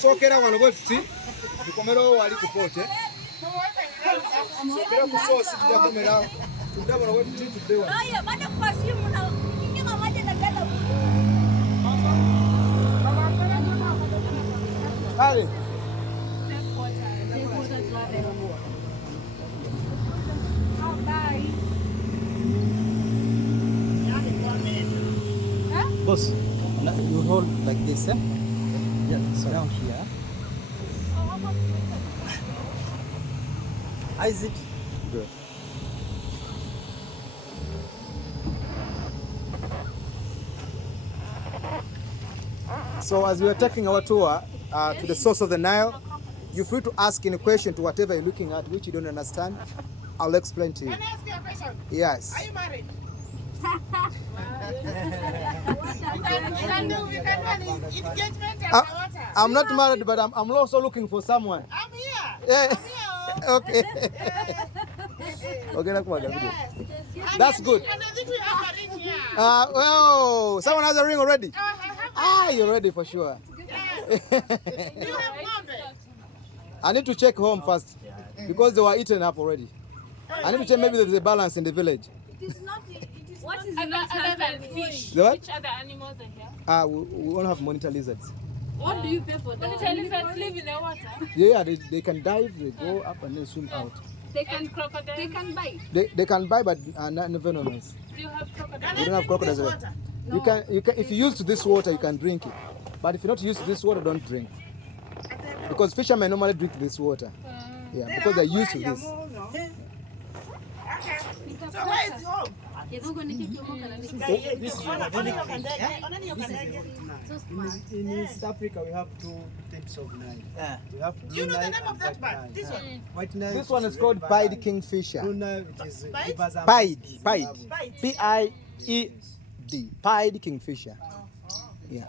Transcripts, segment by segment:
Sokera wano bwetuti tukomerewo wali ku pote sokera ku sosi tujakomera tudda wano bwetuti tudde wano. Kale boss, you hold like this, eh? Yeah, surround here. How is it? Good. So as we are taking our tour to the source of the Nile, you're free to ask any question to whatever you're looking at which you don't understand. I'll explain to you. Can I ask you a question? Yes. Are you married? I'm not married, but I'm also looking for someone. I'm here. Yeah. I'm here. Okay. Okay, Yes. That's good. And I think we have a ring here. Well, someone has a ring already. I have Ah, you're ready for sure. Yes. Do you have Gombe? I need to check home first because they were eaten up already. I need to check maybe there's a balance in the village. It is not. What is other than fish? The what? Which other animals are here? We won't have monitor lizards. What do you pay for that? Monitor lizards live in the water. Yeah, they can dive, they go up and then swim out. They can crocodiles. They can buy. They can buy, but not venomous. Do you have crocodiles? We don't have crocodiles. Water. You can if you use to this water, you can drink it. But if you're not used to this water, don't drink. Because fishermen normally drink this water. Yeah, because they're used to this. Okay. So where is home? This is in East Africa, we have two types of Nile. We have Do you blue know the Nile name and of that white bird? Nile. This one? White Nile. This one is called river pied Nile. kingfisher. Blue Nile, it is Pied? rivers and Pied, seas. pied, P-I-E-D, pied kingfisher. Yeah,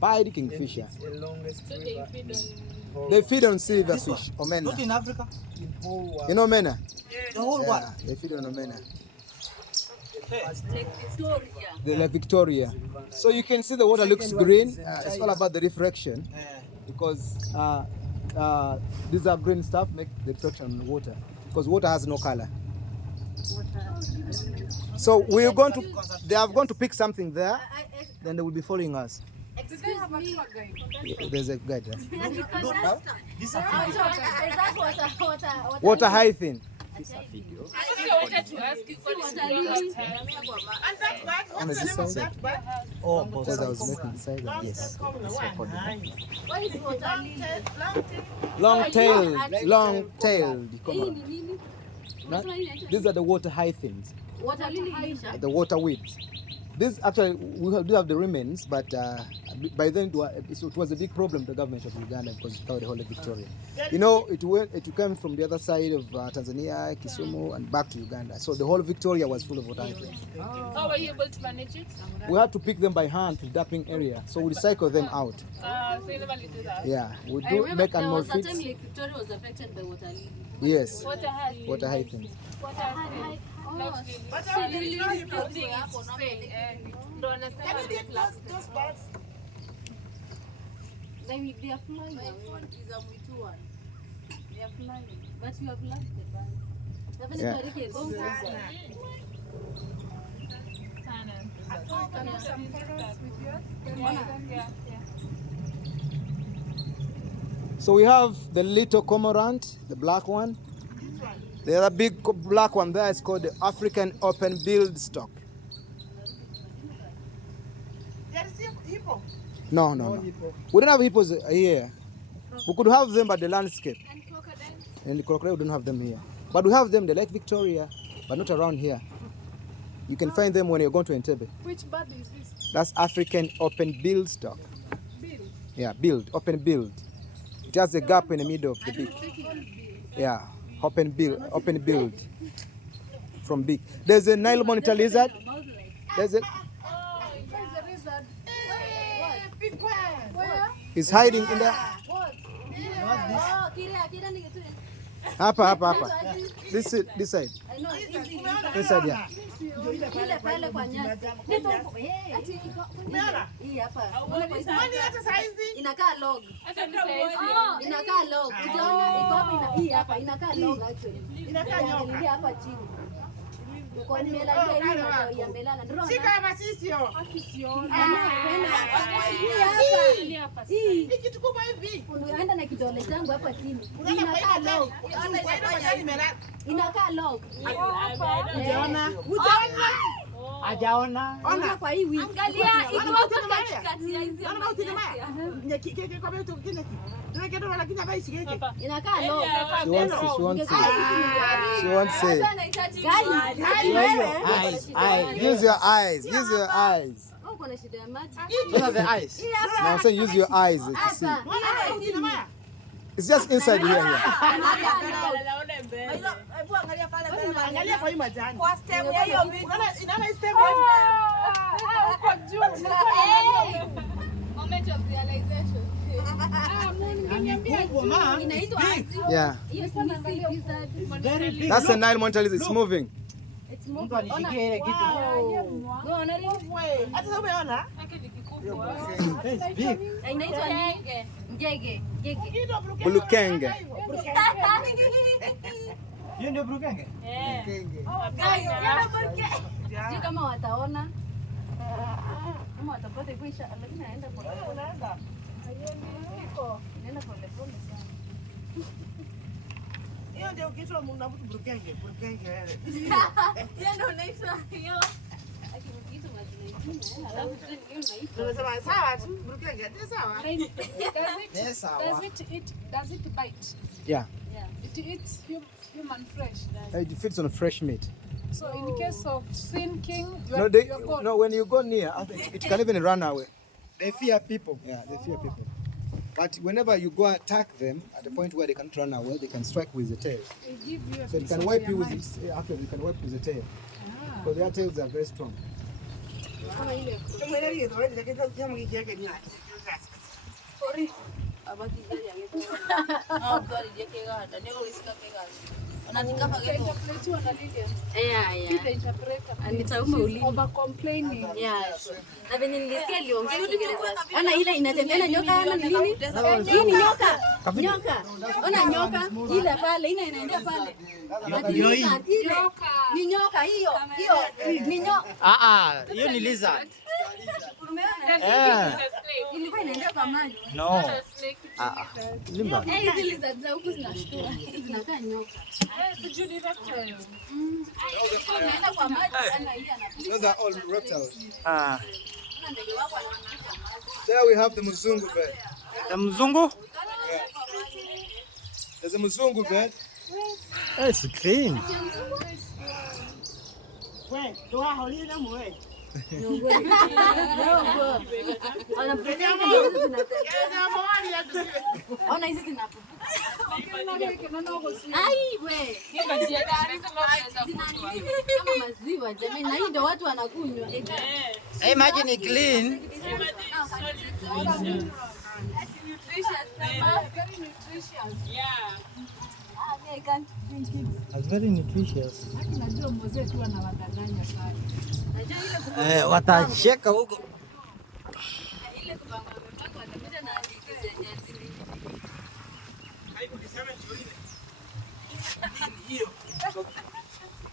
pied kingfisher. It's the longest So they river feed in on. whole They feed on silverfish, Not omena. in Africa, in whole world. You know omena? the whole world. Yeah, they feed on omena. Like Victoria. The Lake Victoria. So you can see the water looks green. It's all about the refraction because these are green stuff make the reflection on the water because water has no color. So we're going to. They are going to pick something there. Then they will be following us. Excuse me. Yeah, there's a guide there. This is a Is that water? Water hyacinth. I wanted to ask you for this Water lily. time. And that bird? On What's the this name of side. that bird? Oh, boss. Because I was making the side. Yes, it's recording. What is water lily? Long-tailed. These are the water hyacinths, Water lily Aisha. the water weeds. This actually do have the remains, but by then it was a big problem to the government of Uganda because it covered the whole of Victoria. You know, it came from the other side of Tanzania, Kisumu, and back to Uganda. So the whole of Victoria was full of water hyacinths. How were you able to manage it? We had to pick them by hand to dumping area, so we recycle them out. So you never do that? Yeah, we I do remember make there animal was a time feeds. Lake Victoria was affected by water lily. Yes, Water has water hyacinths. Water has not really. But So I the really lily know is big, it's staying, don't understand Can how you they take plastic. those birds? They are flying. My phone is a Mwitu one. They are flying. But you have lost the band. Yeah. Sana. Can you some photos with yours? Yeah. So we have the little cormorant, the black one. The other big black one there is called the African open-billed stock. There is hippo. No. We don't have hippos here. We could have them at the landscape. And crocodile? And the crocodile, we don't have them here. But we have them in the Lake Victoria, but not around here. You can find them when you're going to Entebbe. Which bird is this? That's African open-billed stock. Bill. Yeah, open-billed. It has a gap in the middle of the beak. Yeah, open-billed. From beak. There's a Nile monitor lizard. There's a. Where's the lizard? Big one. Where? He's hiding in there. What? What's this? Oh, Kira, Hapa. This side. I know, hizi. This side, yeah. Ile pale kwa nyasi. Ndio hii hapa. Inakaa log. Inakaa log. Unaona iko hapa hii hapa inakaa log actually. Inakaa nyonga hapa chini. Kwa nini la hii ya mbelana ndio. Si kama sisi yo. Hii hapa. Hii Kitu kubwa hivi. unaenda na kidole changu hapa chini. Inakaa log. Inakaa log. Unaona? Hajaona. Ona kwa hii wiki. Angalia iko hapa katikati ya hizi. Unaona utinamaya? Nyekike kwa mtu kile. Ndio kitu wala kinya bai shigeke. Inakaa log. She wants say. Use your eyes. Oh, kuna shida ya maji. Those are the eyes. Now I'm saying use your eyes to see. It's just inside here. Angalia kwa hii majani. Kwa stem ya hiyo vitu. Inaona stem Kwa juu. Moment of realization. Inaitwa Yeah. hiyo si lizard. Very big. That's the Nile Montalis. It's moving. It's Mtu moving. alishikia ile kitu. Ona wewe. Hata sasa umeona? Yake ni kikubwa. It's big. inaitwa nini? Njege. Bulukenge. Hiyo ndio brukenge? Sio kama wataona. Kama watapata kuisha lakini naenda kwa naenda pole pole sana. Hiyo ndio kitu mna mtu burukenge. Hiyo ndio inaitwa hiyo. Akimukitu majina alafu hiyo inaitwa. Tunasema sawa tu burukenge. Ni sawa. Does it bite? Yeah. It eats human flesh. It feeds on fresh meat. So in case of sinking, No, when you go near, it can even run away. They fear people. Yeah, they fear people. But whenever you go attack them, at the point where they can't run away, they can strike with the tail. So it can wipe you with its. Actually, it can wipe with the tail. Because their tails are very strong. Ona ile inatembea nyoka ama ni nini? Hii ni nyoka. Nyoka. Ona nyoka ile pale inaenda pale. Ni nyoka hiyo. Ni nyoka. Hiyo ni lizard. Ilikuwa inaenda kwa maji. No. Limba. Hizi lizard za huku zinashtua. Zinakaa nyoka. Inaenda kwa maji sana hii anapiga. Those are all reptiles. Ndege wako There we have the Mzungu bird. The mzungu? There's a Mzungu bird. It's clean. Wewe, ndio hali na mwe. Ona hizi zinapupuka. Ai we. Kama maziwa jamani, na hii ndio watu wanakunywa. Imagine it clean. It's very nutritious. Najua mzee tu anawadanganya sana. Watacheka huko.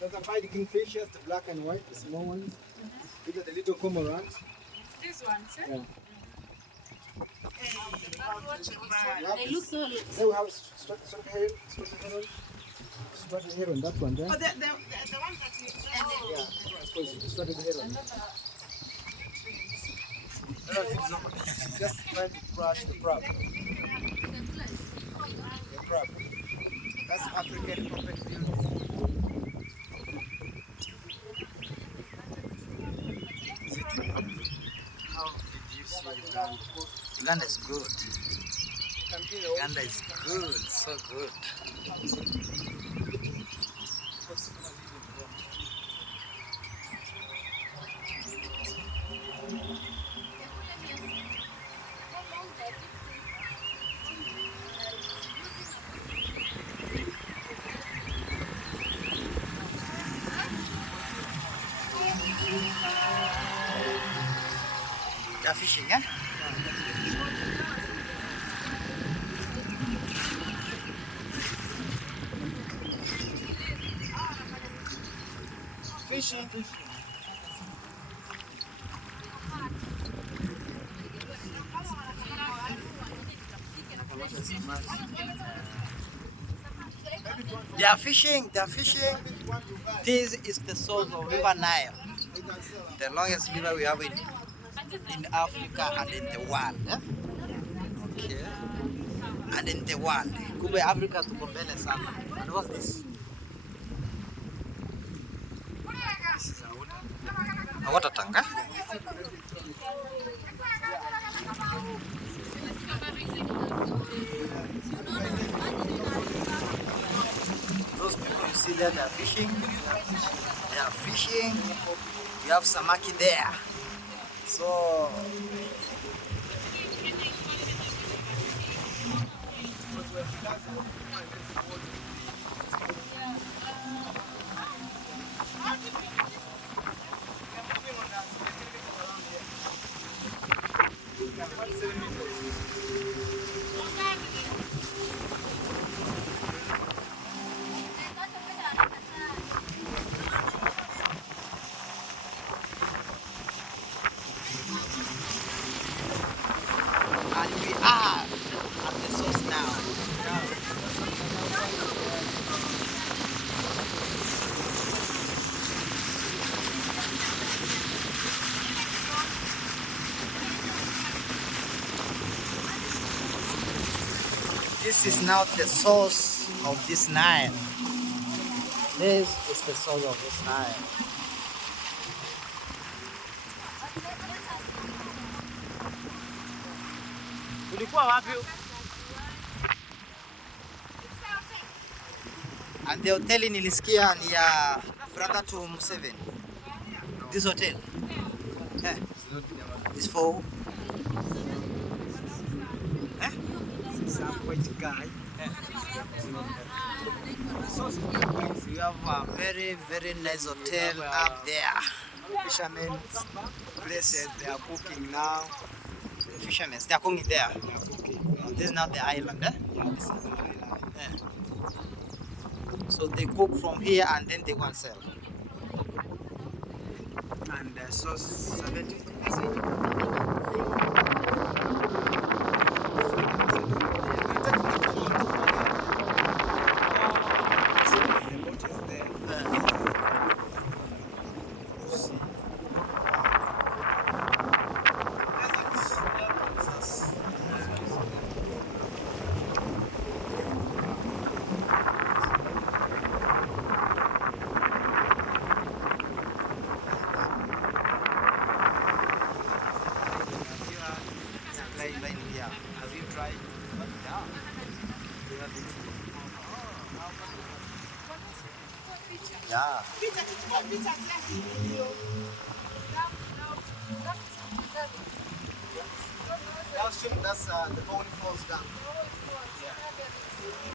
Those are five kingfishers, the black and white, the small ones. These are the little cormorants. These ones, Yeah. They look so Then we have straight heron, that one there. The one that we Yeah, straight heron. Just trying to brush the crab. The crab. That's African crocodile. How did you see Uganda? Uganda is good. Uganda is good, so good. fishing, eh? Fishing. They are fishing, they are fishing. This is the source of River Nile, the longest river we have in Africa and in the world. Eh? Okay. And in the world. Kumbe Africa tuko mbele sana. And what's this? This is a water tank. Eh? Those people you see there, they are fishing. They are fishing. You have samaki there. So and we are at the source now. This is now the source of this Nile. This is the source of this Nile. And the hotel nilisikia ni ya brother to Museveni. This hotel. Eh? It's for you have a very, very nice hotel up there. Fishermen places, they are cooking now. The fishermen, they are cooking there. This is not the island, eh? Yeah. So they cook from here and then they go and sell. And the sauce 70%. Have you tried? Yeah. That's the Bony Falls Dam.